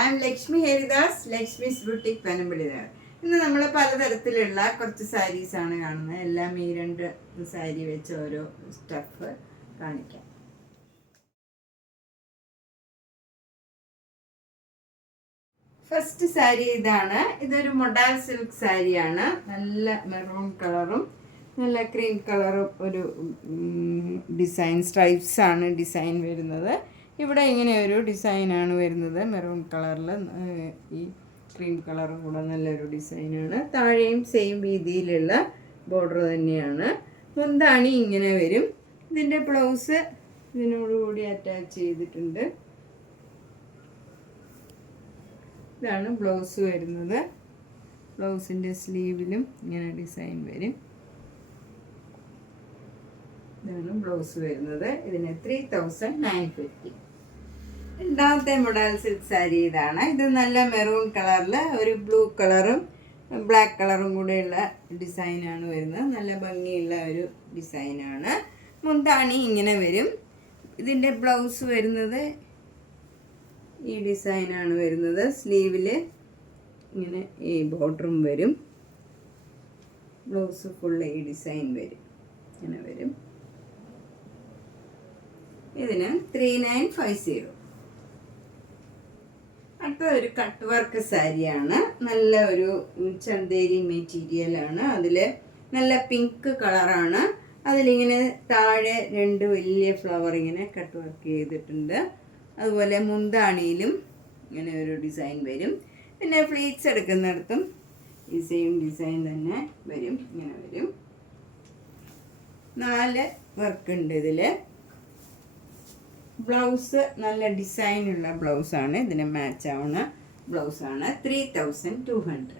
I am Lakshmi Haridas, Lakshmi's boutique പനമ്പള്ളിതാണ്. ഇന്ന് നമ്മൾ പലതരത്തിലുള്ള കുറച്ച് സാരീസാണ് കാണുന്നത്. എല്ലാം ഈ രണ്ട് സാരി വെച്ച് ഓരോ സ്റ്റഫ് കാണിക്കാം. ഫസ്റ്റ് സാരി ഇതാണ്. ഇതൊരു മൊഡാൽ സിൽക്ക് സാരിയാണ്. നല്ല മെറൂൺ കളറും നല്ല ക്രീം കളറും ഒരു ഡിസൈൻ സ്ട്രൈപ്സ് ആണ് ഡിസൈൻ വരുന്നത്. ഇവിടെ ഇങ്ങനെ ഒരു ഡിസൈനാണ് വരുന്നത്. മെറൂൺ കളറിൽ ഈ ക്രീം കളറും കൂടെ നല്ലൊരു ഡിസൈനാണ്. താഴെയും സെയിം രീതിയിലുള്ള ബോർഡർ തന്നെയാണ്. മുന്താണി ഇങ്ങനെ വരും. ഇതിൻ്റെ ബ്ലൗസ് ഇതിനോടുകൂടി അറ്റാച്ച് ചെയ്തിട്ടുണ്ട്. ഇതാണ് ബ്ലൗസ് വരുന്നത്. ബ്ലൗസിൻ്റെ സ്ലീവിലും ഇങ്ങനെ ഡിസൈൻ വരും. ഇതാണ് ബ്ലൗസ് വരുന്നത്. ഇതിന് 3950. രണ്ടാമത്തെ മൊഡൽ സിൽക്ക് സാരി ഇതാണ്. ഇത് നല്ല മെറൂൺ കളറിൽ ഒരു ബ്ലൂ കളറും ബ്ലാക്ക് കളറും കൂടെയുള്ള ഡിസൈനാണ് വരുന്നത്. നല്ല ഭംഗിയുള്ള ഒരു ഡിസൈനാണ്. മുന്താണി ഇങ്ങനെ വരും. ഇതിൻ്റെ ബ്ലൗസ് വരുന്നത് ഈ ഡിസൈനാണ് വരുന്നത്. സ്ലീവിൽ ഇങ്ങനെ ഈ ബോർഡറും വരും. ബ്ലൗസ് ഫുള്ള് ഈ ഡിസൈൻ വരും. ഇങ്ങനെ വരും. ഇതിന് 3950. അടുത്ത ഒരു കട്ട് വർക്ക് സാരിയാണ്. നല്ല ഒരു ചന്തേരി മെറ്റീരിയലാണ്. അതിൽ നല്ല പിങ്ക് കളറാണ്. അതിലിങ്ങനെ താഴെ രണ്ട് വലിയ ഫ്ലവർ ഇങ്ങനെ കട്ട് വർക്ക് ചെയ്തിട്ടുണ്ട്. അതുപോലെ മുന്താണിയിലും ഇങ്ങനെ ഒരു ഡിസൈൻ വരും. പിന്നെ ഫ്ലീറ്റ്സ് എടുക്കുന്നിടത്തും ഈ സെയിം ഡിസൈൻ തന്നെ വരും. ഇങ്ങനെ വരും. 4 വർക്കുണ്ട് ഇതിൽ. ബ്ലൗസ് നല്ല ഡിസൈനുള്ള ബ്ലൗസാണ്. ഇതിന് മാച്ച് ആവുന്ന ബ്ലൗസാണ്. 3200.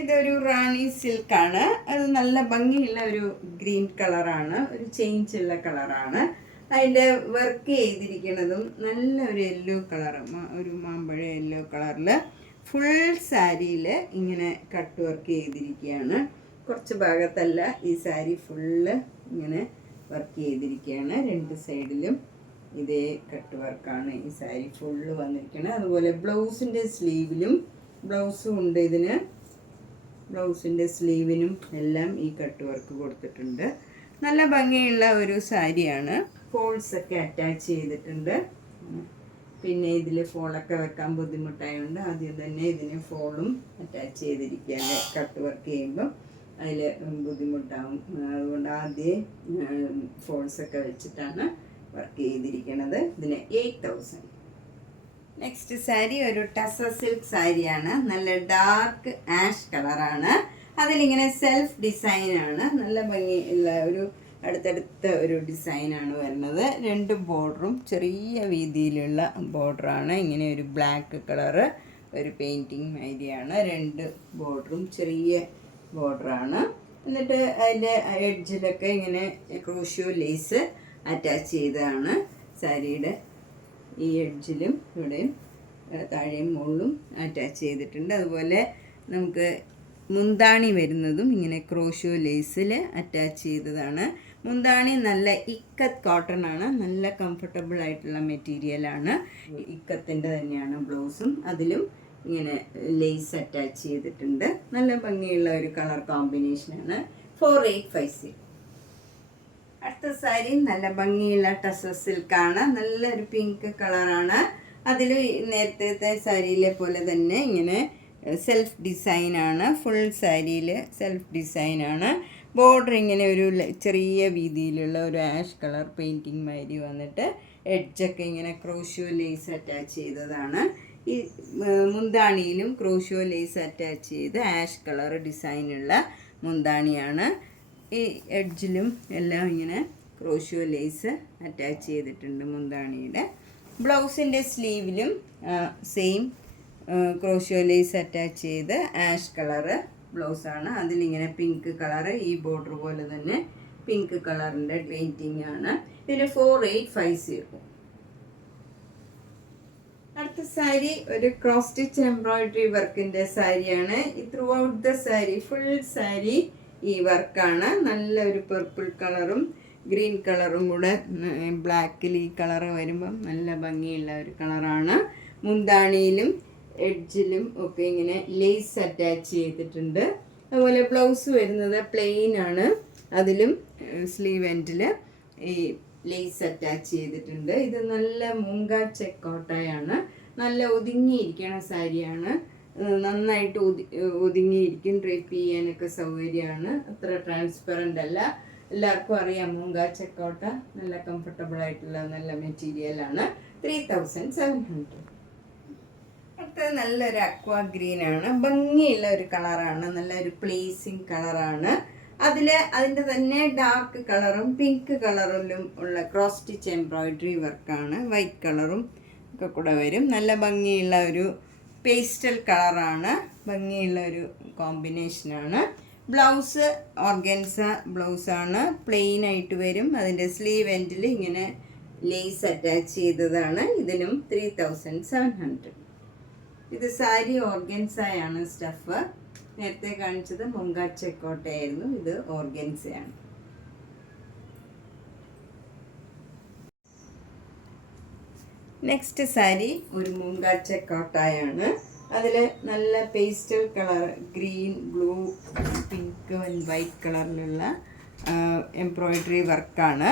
ഇതൊരു റാണി സിൽക്കാണ്. അത് നല്ല ഭംഗിയുള്ള ഒരു ഗ്രീൻ കളറാണ്. ഒരു ചേഞ്ചുള്ള കളറാണ്. അതിൻ്റെ വർക്ക് ചെയ്തിരിക്കുന്നതും നല്ല ഒരു യെല്ലോ കളറ്, ഒരു മാമ്പഴ യെല്ലോ കളറിൽ ഫുൾ സാരിയിൽ ഇങ്ങനെ കട്ട് വർക്ക് ചെയ്തിരിക്കുകയാണ്. കുറച്ച് ഭാഗത്തല്ല, ഈ സാരി ഫുള്ള് ഇങ്ങനെ വർക്ക് ചെയ്തിരിക്കുകയാണ്. രണ്ട് സൈഡിലും ഇതേ കട്ട് വർക്കാണ് ഈ സാരി ഫുള്ള് വന്നിരിക്കുന്നത്. അതുപോലെ ബ്ലൗസിൻ്റെ സ്ലീവിലും ബ്ലൗസും ഉണ്ട്. ഇതിന് ബ്ലൗസിൻ്റെ സ്ലീവിനും എല്ലാം ഈ കട്ട് വർക്ക് കൊടുത്തിട്ടുണ്ട്. നല്ല ഭംഗിയുള്ള ഒരു സാരിയാണ്. ഫോൾസൊക്കെ അറ്റാച്ച് ചെയ്തിട്ടുണ്ട്. പിന്നെ ഇതിൽ ഫോളൊക്കെ വെക്കാൻ ബുദ്ധിമുട്ടായതുകൊണ്ട് ആദ്യം തന്നെ ഇതിന് ഫോളും അറ്റാച്ച് ചെയ്തിരിക്കുകയാണ്. കട്ട് വർക്ക് ചെയ്യുമ്പോൾ അതിൽ ബുദ്ധിമുട്ടാവും. അതുകൊണ്ട് ആദ്യം ഫോൾസൊക്കെ വെച്ചിട്ടാണ് വർക്ക് ചെയ്തിരിക്കുന്നത്. ഇതിന് 8000. നെക്സ്റ്റ് സാരി ഒരു ടസർ സിൽക്ക് സാരിയാണ്. നല്ല ഡാർക്ക് ആഷ് കളറാണ്. അതിലിങ്ങനെ സെൽഫ് ഡിസൈനാണ്. നല്ല ഭംഗിയുള്ള ഒരു അടുത്തടുത്ത ഒരു ഡിസൈനാണ് വരുന്നത്. രണ്ട് ബോർഡറും ചെറിയ വീതിയിലുള്ള ബോർഡറാണ്. ഇങ്ങനെ ഒരു ബ്ലാക്ക് കളറ് ഒരു പെയിൻറ്റിങ് മാതിരിയാണ്. രണ്ട് ബോർഡറും ചെറിയ ബോർഡറാണ്. എന്നിട്ട് അതിൻ്റെ എഡ്ജിലൊക്കെ ഇങ്ങനെ ക്രോഷ്യോ ലേസ് അറ്റാച്ച് ചെയ്തതാണ്. സാരിയുടെ ഈ എഡ്ജിലും ഇവിടെയും താഴെയും മുകളിലും അറ്റാച്ച് ചെയ്തിട്ടുണ്ട്. അതുപോലെ നമുക്ക് മുന്താണി വരുന്നതും ഇങ്ങനെ ക്രോഷ്യോ ലേസിൽ അറ്റാച്ച് ചെയ്തതാണ്. മുന്താണി നല്ല ഇക്കത്ത് കോട്ടൺ ആണ്. നല്ല കംഫർട്ടബിൾ ആയിട്ടുള്ള മെറ്റീരിയലാണ്. ഇക്കത്തിൻ്റെ തന്നെയാണ് ബ്ലൗസും. അതിലും ഇങ്ങനെ ലേസ് അറ്റാച്ച് ചെയ്തിട്ടുണ്ട്. നല്ല ഭംഗിയുള്ള ഒരു കളർ കോമ്പിനേഷനാണ്. 4850. അടുത്ത സാരി നല്ല ഭംഗിയുള്ള ടസർ സിൽക്കാണ്. നല്ലൊരു പിങ്ക് കളറാണ്. അതിൽ നേരത്തെ സാരിയിലെ പോലെ തന്നെ ഇങ്ങനെ സെൽഫ് ഡിസൈനാണ്. ഫുൾ സാരിയിൽ സെൽഫ് ഡിസൈനാണ്. ബോർഡർ ഇങ്ങനെ ഒരു ചെറിയ വീതിയിലുള്ള ഒരു ആഷ് കളർ പെയിൻറ്റിങ് മാതിരി വന്നിട്ട് എഡ്ജൊക്കെ ഇങ്ങനെ ക്രോഷ്യോ ലേസ് അറ്റാച്ച് ചെയ്തതാണ്. ഈ മുന്താണിയിലും ക്രോഷ്യോ ലേസ് അറ്റാച്ച് ചെയ്ത് ആഷ് കളർ ഡിസൈനുള്ള മുന്താണിയാണ്. ഈ എഡ്ജിലും എല്ലാം ഇങ്ങനെ ക്രോഷ്യോ ലേസ് അറ്റാച്ച് ചെയ്തിട്ടുണ്ട് മുന്താണിയുടെ. ബ്ലൗസിൻ്റെ സ്ലീവിലും സെയിം ക്രോഷ്യോ ലേസ് അറ്റാച്ച് ചെയ്ത് ആഷ് കളറ് ബ്ലൗസാണ്. അതിലിങ്ങനെ പിങ്ക് കളറ് ഈ ബോർഡർ പോലെ തന്നെ പിങ്ക് കളറിൻ്റെ പെയിൻറ്റിങ് ആണ്. ഇതിന് 4850. അടുത്ത സാരി ഒരു ക്രോസ് സ്റ്റിച്ച് എംബ്രോയിഡറി വർക്കിൻ്റെ സാരിയാണ്. Through out the sari full sari ഈ വർക്കാണ്. നല്ലൊരു പർപ്പിൾ കളറും ഗ്രീൻ കളറും കൂടെ ബ്ലാക്കിൽ ഈ കളറ് വരുമ്പം നല്ല ഭംഗിയുള്ള ഒരു കളറാണ്. മുന്താണിയിലും എഡ്ജിലും ഒക്കെ ഇങ്ങനെ ലേസ് അറ്റാച്ച് ചെയ്തിട്ടുണ്ട്. അതുപോലെ ബ്ലൗസ് വരുന്നത് പ്ലെയിൻ ആണ്. അതിലും സ്ലീവ് എൻഡിൽ ഈ ലേസ് അറ്റാച്ച് ചെയ്തിട്ടുണ്ട്. ഇത് നല്ല മൂങ്ക ചെക്കോട്ടയാണ്. നല്ല ഒതുങ്ങിയിരിക്കണ സാരിയാണ്. നന്നായിട്ട് ഒതുങ്ങിയിരിക്കും. ഡ്രേപ്പ് ചെയ്യാനൊക്കെ സൗകര്യമാണ്. അത്ര ട്രാൻസ്പെറൻ്റ് അല്ല. എല്ലാവർക്കും അറിയാം മൂങ്ക ചെക്കോട്ട നല്ല കംഫർട്ടബിൾ ആയിട്ടുള്ള നല്ല മെറ്റീരിയലാണ്. 3700. അടുത്തത് നല്ലൊരു അക്വാ ഗ്രീൻ ആണ്. ഭംഗിയുള്ള ഒരു കളറാണ്. നല്ലൊരു പ്ലേസിങ് കളറാണ്. അതിൻ്റെ തന്നെ ഡാർക്ക് കളറും പിങ്ക് കളറിലും ഉള്ള ക്രോസ് സ്റ്റിച്ച് എംബ്രോയിഡറി വർക്കാണ്. വൈറ്റ് കളറും ഒക്കെ കൂടെ വരും. നല്ല ഭംഗിയുള്ള ഒരു പേസ്റ്റൽ കളറാണ്. ഭംഗിയുള്ള ഒരു കോമ്പിനേഷനാണ്. Blouse organza ബ്ലൗസാണ്. പ്ലെയിൻ ആയിട്ട് വരും. അതിൻ്റെ സ്ലീവ് എൻഡിൽ ഇങ്ങനെ ലേസ് അറ്റാച്ച് ചെയ്തതാണ്. ഇതിനും 3700. ഇത് സാരി ഓർഗൻസയാണ് സ്റ്റഫ്. നേരത്തെ കാണിച്ചത് മൂങ്ക ചെക്കോട്ടയായിരുന്നു. ഇത് ഓർഗൻസയാണ്. നെക്സ്റ്റ് സാരി ഒരു മൂങ്ക ചെക്കോട്ടയാണ്. അതിൽ നല്ല pastel colour green, blue, pink and white കളറിലുള്ള എംബ്രോയിഡറി വർക്കാണ്.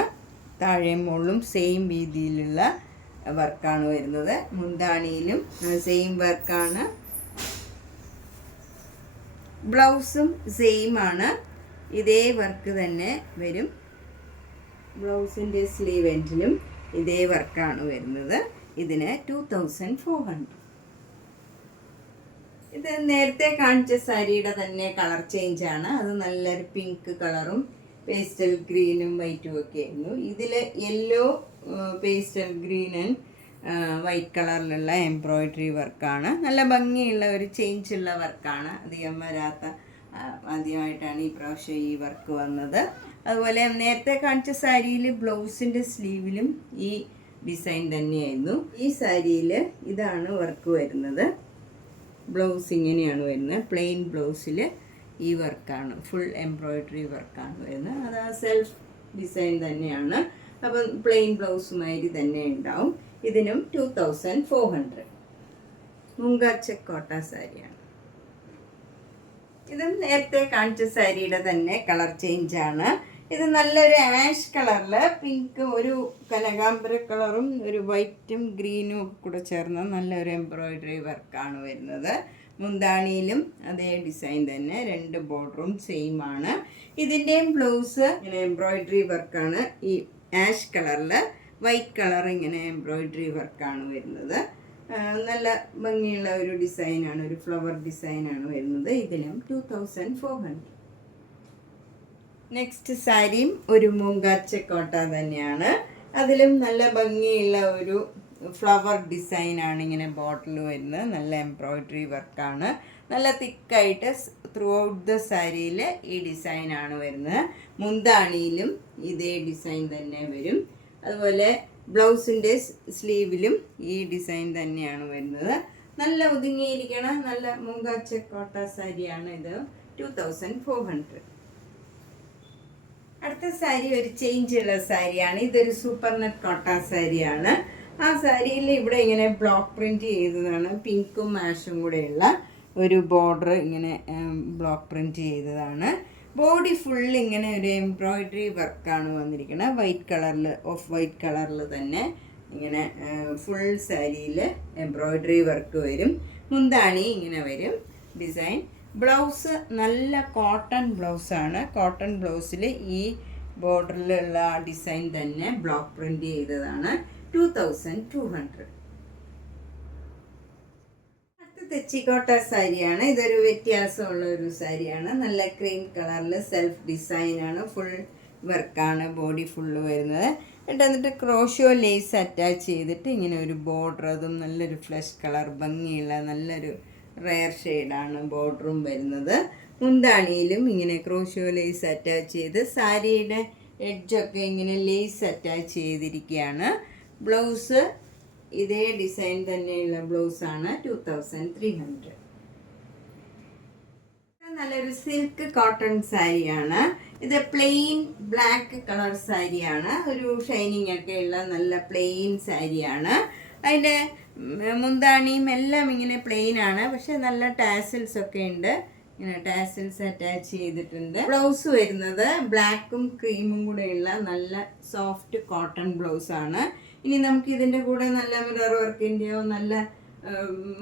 താഴെ മുകളിലും സെയിം രീതിയിലുള്ള വർക്കാണ് വരുന്നത്. മുന്താണിയിലും സെയിം വർക്കാണ്. ബ്ലൗസും സെയിം ആണ്. ഇതേ വർക്ക് തന്നെ വരും. ബ്ലൗസിൻ്റെ സ്ലീവ് എൻഡിലും ഇതേ വർക്കാണ് വരുന്നത്. ഇതിന് 2400. ഇത് നേരത്തെ കാണിച്ച സാരിയുടെ തന്നെ കളർ ചേഞ്ച് ആണ്. അത് നല്ലൊരു പിങ്ക് കളറും പേസ്റ്റൽ ഗ്രീനും വൈറ്റും ഒക്കെ ആയിരുന്നു. ഇതിൽ yellow, pastel green and white കളറിലുള്ള എംബ്രോയിഡറി വർക്കാണ്. നല്ല ഭംഗിയുള്ള ഒരു ചേഞ്ചുള്ള വർക്കാണ്. അധികം വരാത്ത, ആദ്യമായിട്ടാണ് ഈ പ്രാവശ്യം ഈ വർക്ക് വന്നത്. അതുപോലെ നേരത്തെ കാണിച്ച സാരിയിൽ ബ്ലൗസിൻ്റെ സ്ലീവിലും ഈ ഡിസൈൻ തന്നെയായിരുന്നു. ഈ സാരിയിൽ ഇതാണ് വർക്ക് വരുന്നത്. ബ്ലൗസ് ഇങ്ങനെയാണ് വരുന്നത്. പ്ലെയിൻ ബ്ലൗസിൽ ഈ വർക്കാണ്, ഫുൾ എംബ്രോയിഡറി വർക്കാണ് വരുന്നത്. അത് സെൽഫ് ഡിസൈൻ തന്നെയാണ്. അപ്പം പ്ലെയിൻ ബ്ലൗസുമാതിരി തന്നെ ഉണ്ടാവും. ഇതിനും 2400. മൂങ്ക ചെക്കോട്ട സാരിയാണ്. ഇതും നേരത്തെ കാണിച്ച സാരിയുടെ തന്നെ കളർ ചേഞ്ച് ആണ്. ഇത് നല്ലൊരു ആഷ് കളറിൽ പിങ്ക്, ഒരു കനകാംബര കളറും ഒരു വൈറ്റും ഗ്രീനും ഒക്കെ കൂടെ ചേർന്ന നല്ലൊരു എംബ്രോയിഡറി വർക്കാണ് വരുന്നത്. മുന്താണിയിലും അതേ ഡിസൈൻ തന്നെ. 2 ബോർഡറും സെയിം ആണ്. ഇതിൻ്റെയും ബ്ലൗസ് ഇങ്ങനെ എംബ്രോയിഡറി വർക്കാണ്. ഈ ആഷ് കളറിൽ വൈറ്റ് കളർ ഇങ്ങനെ എംബ്രോയിഡറി വർക്കാണ് വരുന്നത്. നല്ല ഭംഗിയുള്ള ഒരു ഡിസൈനാണ്. ഒരു ഫ്ലവർ ഡിസൈനാണ് വരുന്നത്. ഇതിനും 2400. നെക്സ്റ്റ് സാരിയും ഒരു മൂങ്ക ചെക്കോട്ട തന്നെയാണ്. അതിലും നല്ല ഭംഗിയുള്ള ഒരു ഫ്ലവർ ഡിസൈനാണ് ഇങ്ങനെ ബോട്ടിൽ വരുന്നത്. നല്ല എംബ്രോയിഡറി വർക്കാണ്. നല്ല തിക്കായിട്ട് ത്രൂ ഔട്ട് ദ സാരിയിൽ ഈ ഡിസൈനാണ് വരുന്നത്. മുന്താണിയിലും ഇതേ ഡിസൈൻ തന്നെ വരും. അതുപോലെ ബ്ലൗസിൻ്റെ സ്ലീവിലും ഈ ഡിസൈൻ തന്നെയാണ് വരുന്നത്. നല്ല ഒതുങ്ങിയിരിക്കണ നല്ല മൂങ്ക ചെക്കോട്ട സാരിയാണ് ഇത്. 2400. അടുത്ത സാരി ഒരു ചേഞ്ചുള്ള സാരിയാണ്. ഇതൊരു സൂപ്പർ നെറ്റ് കോട്ട സാരിയാണ്. ആ സാരിയിൽ ഇവിടെ ഇങ്ങനെ ബ്ലോക്ക് പ്രിൻറ്റ് ചെയ്തതാണ്. പിങ്കും ആഷും കൂടെയുള്ള ഒരു ബോർഡർ ഇങ്ങനെ ബ്ലോക്ക് പ്രിൻറ്റ് ചെയ്തതാണ്. ബോഡി ഫുൾ ഇങ്ങനെ ഒരു എംബ്രോയിഡറി വർക്കാണ് വന്നിരിക്കുന്നത്. വൈറ്റ് കളറിൽ, ഓഫ് വൈറ്റ് കളറിൽ തന്നെ ഇങ്ങനെ ഫുൾ സാരിയിൽ എംബ്രോയിഡറി വർക്ക് വരും. മുന്താണി ഇങ്ങനെ വരും ഡിസൈൻ. ബ്ലൗസ് നല്ല കോട്ടൺ ബ്ലൗസാണ്. കോട്ടൺ ബ്ലൗസിൽ ഈ ബോർഡറിലുള്ള ആ ഡിസൈൻ തന്നെ ബ്ലോക്ക് പ്രിൻറ്റ് ചെയ്തതാണ്. 2200. തെച്ചിക്കോട്ട സാരിയാണ്. ഇതൊരു വ്യത്യാസമുള്ള ഒരു സാരിയാണ്. നല്ല ക്രീം കളറിൽ സെൽഫ് ഡിസൈനാണ്. ഫുൾ വർക്കാണ് ബോഡി ഫുള്ള് വരുന്നത്. എന്നിട്ട് ക്രോഷ്യോ ലേസ് അറ്റാച്ച് ചെയ്തിട്ട് ഇങ്ങനെ ഒരു ബോർഡർ, അതും നല്ലൊരു ഫ്ലഷ് കളർ ഭംഗിയുള്ള നല്ലൊരു റെയർ ഷെയ്ഡാണ് ബോർഡറും വരുന്നത്. മുന്താണിയിലും ഇങ്ങനെ ക്രോഷ്യോ ലേസ് അറ്റാച്ച് ചെയ്ത് സാരിയുടെ എഡ്ജൊക്കെ ഇങ്ങനെ ലേസ് അറ്റാച്ച് ചെയ്തിരിക്കുകയാണ്. ബ്ലൗസ് ഇതേ ഡിസൈൻ തന്നെയുള്ള ബ്ലൗസാണ്. 2300. നല്ലൊരു സിൽക്ക് കോട്ടൺ സാരിയാണ്. ഇത് പ്ലെയിൻ ബ്ലാക്ക് കളർ സാരിയാണ്. ഒരു ഷൈനിങ് ഒക്കെ ഉള്ള നല്ല പ്ലെയിൻ സാരിയാണ്. അതിൻ്റെ മുന്താണിയും എല്ലാം ഇങ്ങനെ പ്ലെയിൻ ആണ്, പക്ഷെ നല്ല ടാസിൽസ് ഒക്കെ ഉണ്ട്. ഇങ്ങനെ ടാസിൽസ് അറ്റാച്ച് ചെയ്തിട്ടുണ്ട്. ബ്ലൗസ് വരുന്നത് ബ്ലാക്കും ക്രീമും കൂടെയുള്ള നല്ല സോഫ്റ്റ് കോട്ടൺ ബ്ലൗസ് ആണ്. ഇനി നമുക്ക് ഇതിൻ്റെ കൂടെ നല്ല മിറർ വർക്കിൻ്റെയോ നല്ല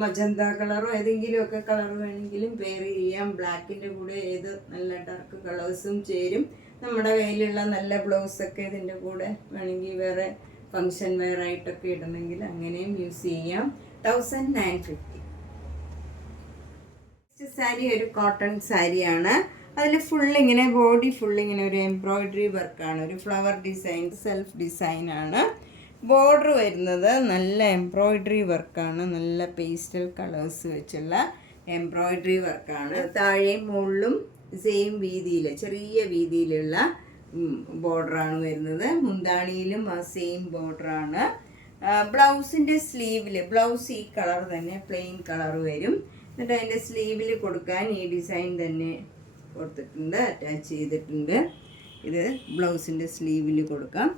മജന്ത കളറോ ഏതെങ്കിലുമൊക്കെ കളർ വേണമെങ്കിലും പെയർ ചെയ്യാം. ബ്ലാക്കിൻ്റെ കൂടെ ഏത് നല്ല ഡാർക്ക് കളേഴ്സും ചേരും. നമ്മുടെ കയ്യിലുള്ള നല്ല ബ്ലൗസൊക്കെ ഇതിൻ്റെ കൂടെ വേണമെങ്കിൽ വേറെ ഫങ്ഷൻ വെയർ ആയിട്ടൊക്കെ ഇടണമെങ്കിൽ അങ്ങനെയും യൂസ് ചെയ്യാം. 1950. സാരി ഒരു കോട്ടൺ സാരിയാണ്. അതിൽ ഫുള്ളിങ്ങനെ ബോഡി ഫുള്ളിങ്ങനെ ഒരു എംബ്രോയിഡറി വർക്കാണ്, ഒരു ഫ്ലവർ ഡിസൈൻ, സെൽഫ് ഡിസൈനാണ്. ബോർഡർ വരുന്നത് നല്ല എംബ്രോയിഡറി വർക്കാണ്, നല്ല പേസ്റ്റൽ കളേഴ്സ് വെച്ചുള്ള എംബ്രോയിഡറി വർക്കാണ്. താഴെയും മുകളിലും സെയിം വീതിയിൽ, ചെറിയ വീതിയിലുള്ള ബോർഡറാണ് വരുന്നത്. മുന്താണിയിലും ആ സെയിം ബോർഡറാണ്. ബ്ലൗസിൻ്റെ സ്ലീവിൽ ബ്ലൗസ് ഈ കളർ തന്നെ പ്ലെയിൻ കളർ വരും. എന്നിട്ട് അതിൻ്റെ സ്ലീവിൽ കൊടുക്കാൻ ഈ ഡിസൈൻ തന്നെ കൊടുത്തിട്ടുണ്ട്, അറ്റാച്ച് ചെയ്തിട്ടുണ്ട്. ഇത് ബ്ലൗസിൻ്റെ സ്ലീവിൽ കൊടുക്കാം.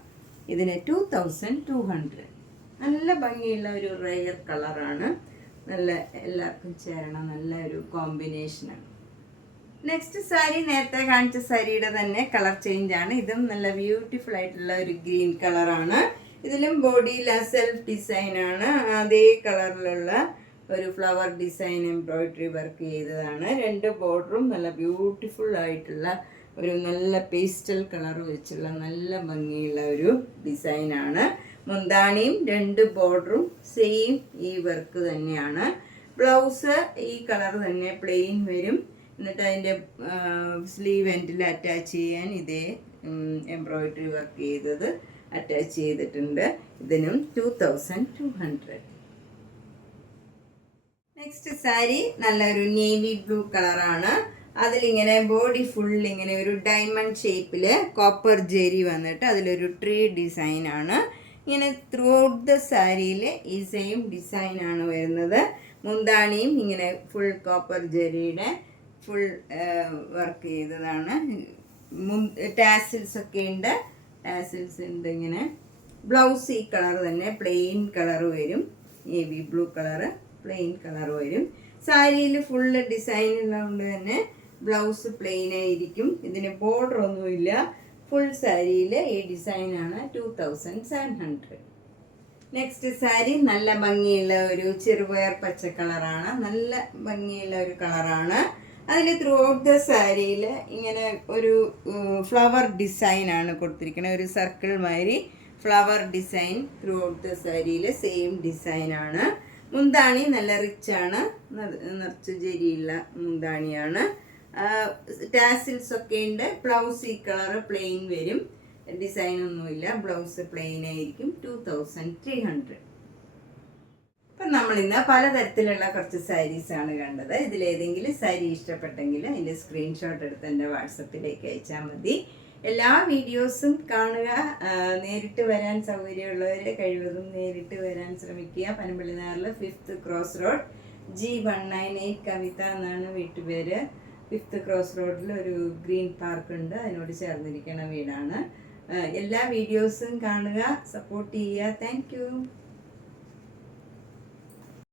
ഇതിന് 2200. നല്ല ഭംഗിയുള്ള ഒരു റെയർ കളറാണ്, നല്ല എല്ലാവർക്കും ചേരണം, നല്ല ഒരു കോമ്പിനേഷനാണ്. നെക്സ്റ്റ് സാരി നേരത്തെ കാണിച്ച സാരിയുടെ തന്നെ കളർ ചേഞ്ചാണ്. ഇതും നല്ല ബ്യൂട്ടിഫുൾ ആയിട്ടുള്ള ഒരു ഗ്രീൻ കളറാണ്. ഇതിലും ബോഡിയിൽ ആ സെൽഫ് ഡിസൈനാണ്, അതേ കളറിലുള്ള ഒരു ഫ്ലവർ ഡിസൈൻ എംബ്രോയിഡറി വർക്ക് ചെയ്തതാണ്. രണ്ട് ബോർഡറും നല്ല ബ്യൂട്ടിഫുൾ ആയിട്ടുള്ള ഒരു നല്ല പേസ്റ്റൽ കളർ വെച്ചുള്ള നല്ല ഭംഗിയുള്ള ഒരു ഡിസൈനാണ്. മുന്താണിയും രണ്ട് ബോർഡറും സെയിം ഈ വർക്ക് തന്നെയാണ്. ബ്ലൗസ് ഈ കളർ തന്നെ പ്ലെയിൻ വരും. എന്നിട്ട് അതിൻ്റെ സ്ലീവ് എൻഡിൽ അറ്റാച്ച് ചെയ്യാൻ ഇതേ എംബ്രോയിഡറി വർക്ക് ചെയ്തത് അറ്റാച്ച് ചെയ്തിട്ടുണ്ട്. ഇതിനും 2200. നെക്സ്റ്റ് സാരി നല്ലൊരു നേവി ബ്ലൂ കളറാണ്. അതിലിങ്ങനെ ബോഡി ഫുൾ ഇങ്ങനെ ഒരു ഡയമണ്ട് ഷേപ്പിൽ കോപ്പർ ജെരി വന്നിട്ട് അതിലൊരു ട്രീ ഡിസൈനാണ്. ഇങ്ങനെ ത്രൂ ഔട്ട് ദ സാരിയിൽ ഈ സെയിം ഡിസൈനാണ് വരുന്നത്. മുന്താണിയും ഇങ്ങനെ ഫുൾ കോപ്പർ ജെരിയുടെ ഫുൾ വർക്ക് ചെയ്തതാണ്. ടാസിൽസ് ഒക്കെ ഉണ്ട്, ടാസിൽസ് ഉണ്ട് ഇങ്ങനെ. ബ്ലൗസ് ഈ കളർ തന്നെ പ്ലെയിൻ കളർ വരും, navy blue colour plain colour വരും. സാരിയിൽ ഫുള്ള് ഡിസൈൻ ഉള്ളതുകൊണ്ട് തന്നെ ബ്ലൗസ് പ്ലെയിൻ ആയിരിക്കും. ഇതിന് ബോർഡർ ഒന്നുമില്ല. ഫുൾ സാരിയിൽ ഈ ഡിസൈനാണ്. 2700. നെക്സ്റ്റ് സാരി നല്ല ഭംഗിയുള്ള ഒരു ചെറുപയർ പച്ച കളറാണ്, നല്ല ഭംഗിയുള്ള ഒരു കളറാണ്. അതിൽ ത്രൂ ഔട്ട് ദ സാരിയിൽ ഇങ്ങനെ ഒരു ഫ്ലവർ ഡിസൈനാണ് കൊടുത്തിരിക്കുന്നത്, ഒരു സർക്കിൾ മാതിരി flower design throughout the സാരിയിൽ സെയിം ഡിസൈനാണ്. മുന്താണി നല്ല റിച്ചാണ്, നിറച്ച് ജെരിയുള്ള മുന്താണിയാണ്. ടാസിൽസ് ഒക്കെ ഉണ്ട്. ബ്ലൗസ് ഈ കളർ പ്ലെയിൻ വരും, ഡിസൈൻ ഒന്നുമില്ല, ബ്ലൗസ് പ്ലെയിൻ ആയിരിക്കും. 2300. അപ്പം നമ്മളിന്ന് പലതരത്തിലുള്ള കുറച്ച് സാരീസാണ് കണ്ടത്. ഇതിലേതെങ്കിലും സാരി ഇഷ്ടപ്പെട്ടെങ്കിൽ അതിൻ്റെ സ്ക്രീൻഷോട്ട് എടുത്ത് എൻ്റെ വാട്സപ്പിലേക്ക് അയച്ചാൽ മതി. എല്ലാ വീഡിയോസും കാണുക. നേരിട്ട് വരാൻ സൗകര്യമുള്ളവർ കഴിവതും നേരിട്ട് വരാൻ ശ്രമിക്കുക. പനമ്പള്ളിനാറിൽ 5th ക്രോസ് റോഡ്, G198 കവിത എന്നാണ് വീട്ടുപേര്. 5th ക്രോസ് റോഡിൽ ഒരു ഗ്രീൻ പാർക്ക് ഉണ്ട്, അതിനോട് ചേർന്നിരിക്കുന്ന വീടാണ്. എല്ലാ വീഡിയോസും കാണുക, സപ്പോർട്ട് ചെയ്യുക. Thank you.